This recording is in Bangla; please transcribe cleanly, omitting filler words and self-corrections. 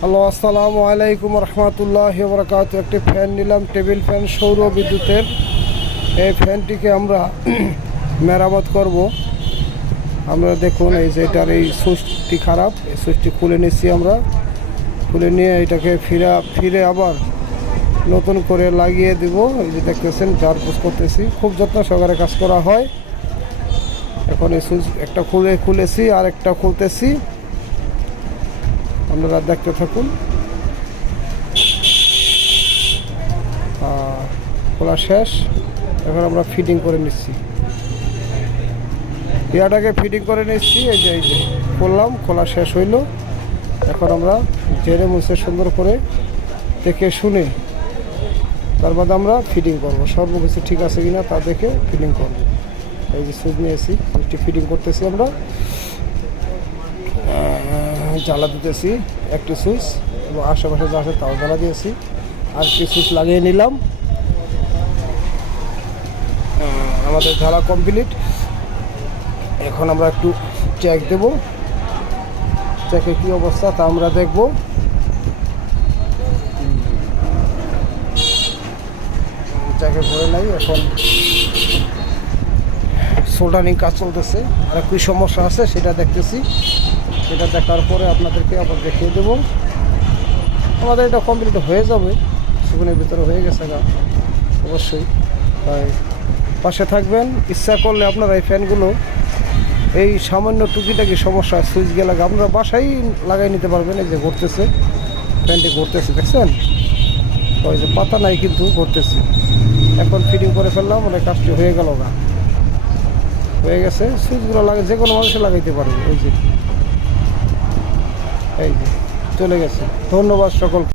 হ্যালো, আসসালামু আলাইকুম রহমতুল্লাহি ওয়া বারাকাতুহু। একটি ফ্যান নিলাম, টেবিল ফ্যান, সৌর বিদ্যুতের। এই ফ্যানটিকে আমরা মেরামত করব। আমরা দেখুন, এই যে এটার এই সুইচটি খারাপ, এই সুইচটি খুলে নিচ্ছি আমরা। খুলে নিয়ে এটাকে ফিরে আবার নতুন করে লাগিয়ে দিব। এই যে দেখতেছেন, চার্জ করতেছি, খুব যত্ন সহকারে কাজ করা হয়। এখন এই সুইচ একটা খুলেছি, আর একটা খুলতেছি, আপনারা দেখতে থাকুন। খোলা শেষ। এখন আমরা ফিটিং করে নিচ্ছি, ইয়াটাকে ফিটিং করে নিচ্ছি। এই যে করলাম, খোলা শেষ হইল। এখন আমরা জেনে মুছে সুন্দর করে দেখে শুনে তার বাদে আমরা ফিটিং করব। সর্বকিছু ঠিক আছে কিনা তা দেখে ফিটিং করব। এই যে সুইচ নিয়েছি, সুইচটি ফিটিং করতেছি আমরা। জ্বালা দিতেছি একটি সুইচ, এবং আশেপাশে যা আছে তাও জ্বালা দিয়েছি। আর একটি সুইচ লাগিয়ে নিলাম। আমাদের জ্বালা কমপ্লিট। এখন আমরা একটু চেক দেব, চেকে কী অবস্থা তা আমরা দেখব। চেকে ভরে নাই। এখন সোল্ডারিং কাজ চলতেছে, আর কী সমস্যা আছে সেটা দেখতেছি। সেটা দেখার পরে আপনাদেরকে আবার দেখিয়ে দেব। আমাদের এটা কমপ্লিট হয়ে যাবে, সেখানের ভিতরে হয়ে গেছে গা অবশ্যই। তাই পাশে থাকবেন। ইচ্ছা করলে আপনারা এই ফ্যানগুলো, এই সামান্য টুকিটাকি সমস্যা, সুইচ গেলে আপনারা বাসায় লাগাই নিতে পারবেন। এই যে ঘুরতেছে, ফ্যানটি ঘুরতেছে, দেখছেন? ওই যে পাতা নাই, কিন্তু ঘুরতেছে। এখন ফিটিং করে ফেললাম, মানে কাজটি হয়ে গেল গা, হয়ে গেছে। সুইচগুলো যে কোনো মানুষে লাগাইতে পারবে। এই যে চলে গেছে। ধন্যবাদ সকল।